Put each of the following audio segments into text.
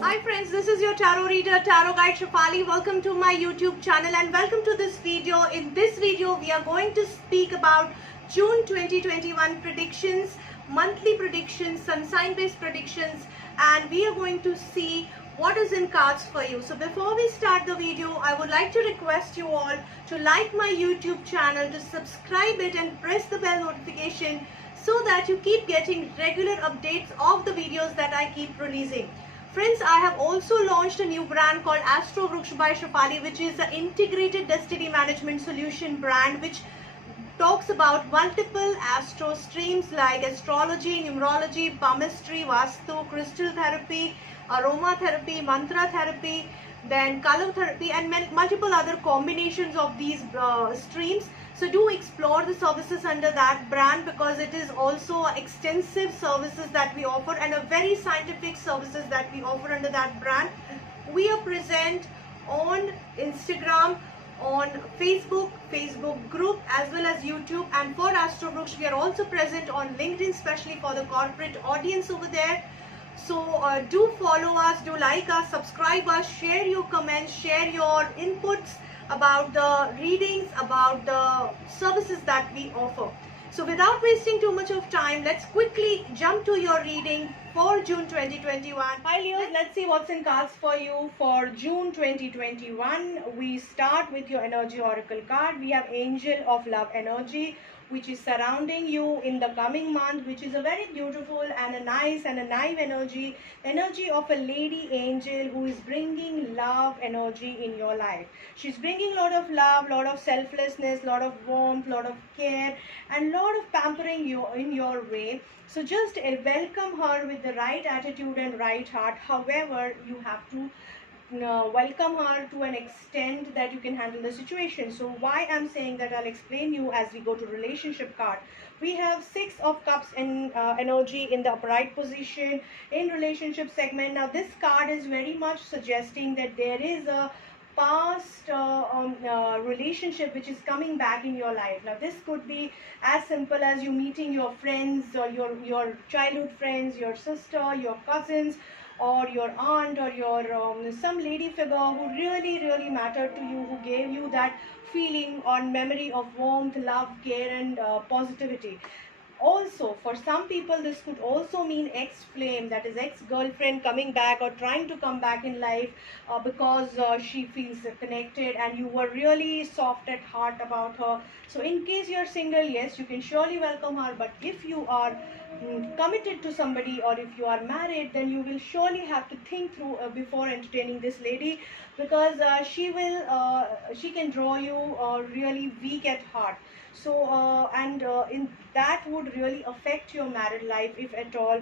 Hi friends, this is your tarot reader, tarot guide Shafali. Welcome to my YouTube channel and welcome to this video. In this video, we are going to speak about June 2021 predictions, monthly predictions, sun sign based predictions, and we are going to see what is in cards for you. So before we start the video, I would like to request you all to like my YouTube channel, to subscribe it and press the bell notification so that you keep getting regular updates of the videos that I keep releasing. Friends, I have also launched a new brand called Astro Vruksh by Shafali, which is an integrated destiny management solution brand which talks about multiple astro streams like astrology, numerology, palmistry, vastu, crystal therapy, aromatherapy, mantra therapy, then color therapy, and multiple other combinations of these streams. So do explore the services under that brand because it is also extensive services that we offer and a very scientific services that we offer under that brand. We are present on Instagram, on Facebook group, as well as YouTube. And for Astro Vruksh, we are also present on LinkedIn, especially for the corporate audience over there. So do follow us, do like us, subscribe us, share your comments, share your inputs about the readings, about the services that we offer. So without wasting too much of time, let's quickly jump to your reading for June 2021. Hi Leos, let's see what's in cards for you for June 2021. We start with your energy oracle card. We have Angel of Love energy, which is surrounding you in the coming month, which is a very beautiful and a nice and a naive energy of a lady angel who is bringing love energy in your life. She's bringing a lot of love, lot of selflessness, lot of warmth, lot of care, and lot of pampering you in your way. So just welcome her with the right attitude and right heart. However, you have to welcome her to an extent that you can handle the situation. So why I'm saying that, I'll explain you as we go to relationship card. We have Six of Cups in energy in the upright position in relationship segment. Now this card is very much suggesting that there is a past relationship which is coming back in your life. Now this could be as simple as you meeting your friends or your childhood friends, your sister, your cousins, or your aunt, or your some lady figure who really mattered to you, who gave you that feeling or memory of warmth, love, care, and positivity. Also, for some people, this could also mean ex-flame, that is ex-girlfriend coming back or trying to come back in life because she feels connected and you were really soft at heart about her. So in case you're single, yes, you can surely welcome her. But if you are committed to somebody, or if you are married, then you will surely have to think through before entertaining this lady, because she can draw you really weak at heart. So in that would really affect your married life if at all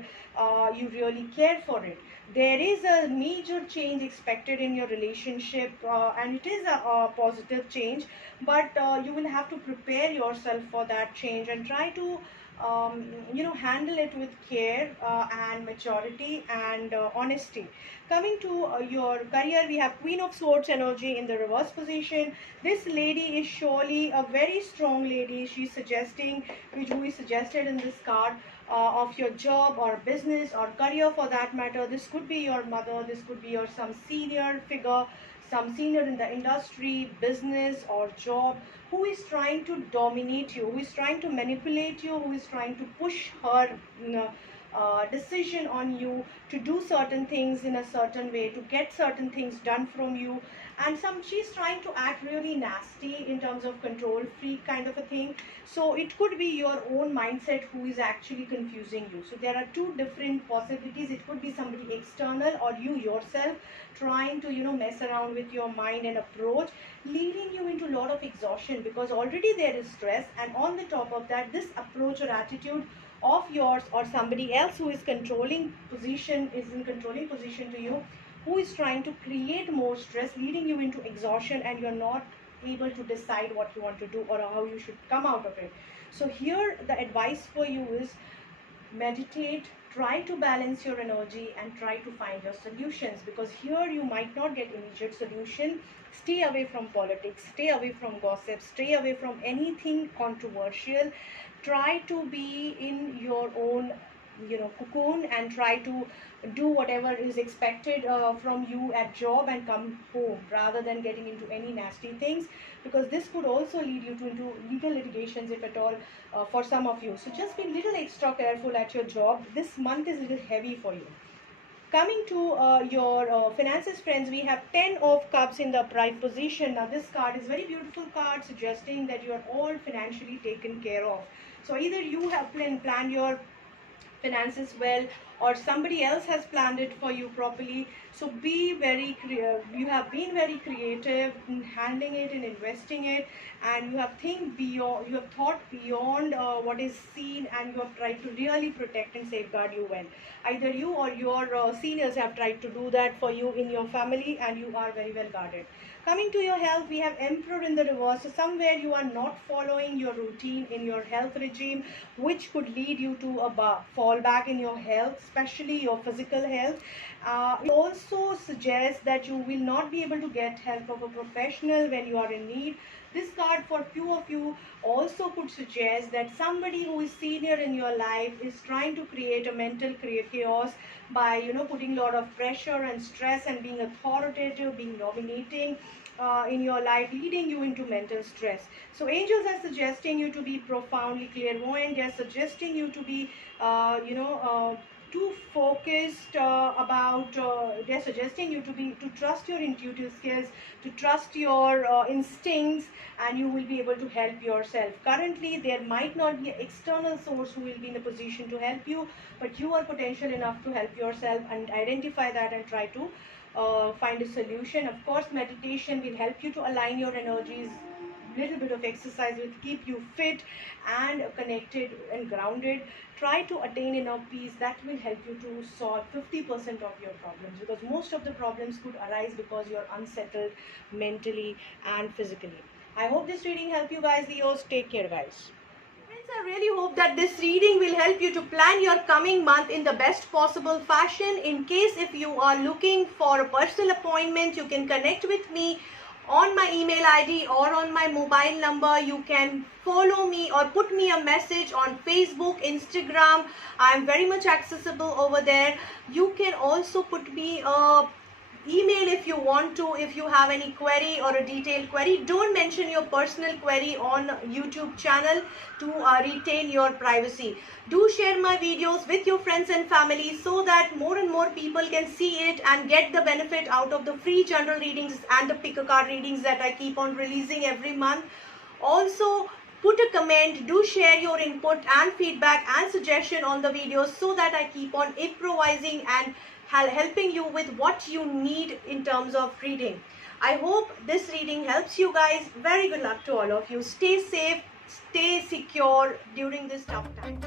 you really care for it. There is a major change expected in your relationship, and it is a positive change, but you will have to prepare yourself for that change and try to handle it with care and maturity and honesty. Coming to your career, we have Queen of Swords energy in the reverse position. This lady is surely a very strong lady. She's suggesting, which we suggested in this card, of your job or business or career for that matter. This could be your mother, this could be your some senior figure, some senior in the industry, business, or job, who is trying to dominate you, who is trying to manipulate you, who is trying to push her decision on you to do certain things in a certain way, to get certain things done from you. And she's trying to act really nasty in terms of control freak kind of a thing. So it could be your own mindset who is actually confusing you. So there are two different possibilities. It could be somebody external, or you yourself trying to mess around with your mind and approach, leading you into a lot of exhaustion, because already there is stress, and on the top of that, this approach or attitude of yours, or somebody else who is in controlling position to you, who is trying to create more stress, leading you into exhaustion, and you're not able to decide what you want to do or how you should come out of it. So here the advice for you is meditate, try to balance your energy, and try to find your solutions, because here you might not get immediate solution. Stay away from politics, stay away from gossip, stay away from anything controversial. Try to be in your own cocoon and try to do whatever is expected from you at job and come home, rather than getting into any nasty things, because this could also lead you to into legal litigations if at all, for some of you. So just be little extra careful at your job. This month is a little heavy for you. Coming to your finances, friends, we have 10 of cups in the upright position. Now this card is very beautiful card, suggesting that you are all financially taken care of. So either you have planned your finances well, or somebody else has planned it for you properly. So be very you have been very creative in handling it and investing it, and you have thought beyond what is seen, and you have tried to really protect and safeguard you well. Either you or your seniors have tried to do that for you in your family, and you are very well guarded. Coming to your health, we have Emperor in the reverse. So somewhere you are not following your routine in your health regime, which could lead you to a fall back in your health, especially your physical health. It also suggests that you will not be able to get help of a professional when you are in need. This card for few of you also could suggest that somebody who is senior in your life is trying to create a mental chaos by putting a lot of pressure and stress and being authoritative, being dominating in your life, leading you into mental stress. So angels are suggesting you to be profoundly clairvoyant. They are suggesting you to be too focused they're suggesting you to trust your intuitive skills, to trust your instincts, and you will be able to help yourself. Currently there might not be an external source who will be in a position to help you, but you are potential enough to help yourself, and identify that and try to find a solution. Of course, meditation will help you to align your energies. Little bit of exercise will keep you fit and connected and grounded. Try to attain enough peace. That will help you to solve 50% of your problems, because most of the problems could arise because you're unsettled mentally and physically. I hope this reading helped you guys. Leos, take care, guys. Friends, I really hope that this reading will help you to plan your coming month in the best possible fashion. In case if you are looking for a personal appointment, you can connect with me on my email ID or on my mobile number. You can follow me or put me a message on Facebook, Instagram. I'm very much accessible over there. You can also put me a email if you want to, if you have any query or a detailed query. Don't mention your personal query on YouTube channel to retain your privacy. Do share my videos with your friends and family so that more and more people can see it and get the benefit out of the free general readings and the pick a card readings that I keep on releasing every month. Also, put a comment, do share your input and feedback and suggestion on the videos so that I keep on improvising and helping you with what you need in terms of reading. I hope this reading helps you guys. Very good luck to all of you. Stay safe, stay secure during this tough time.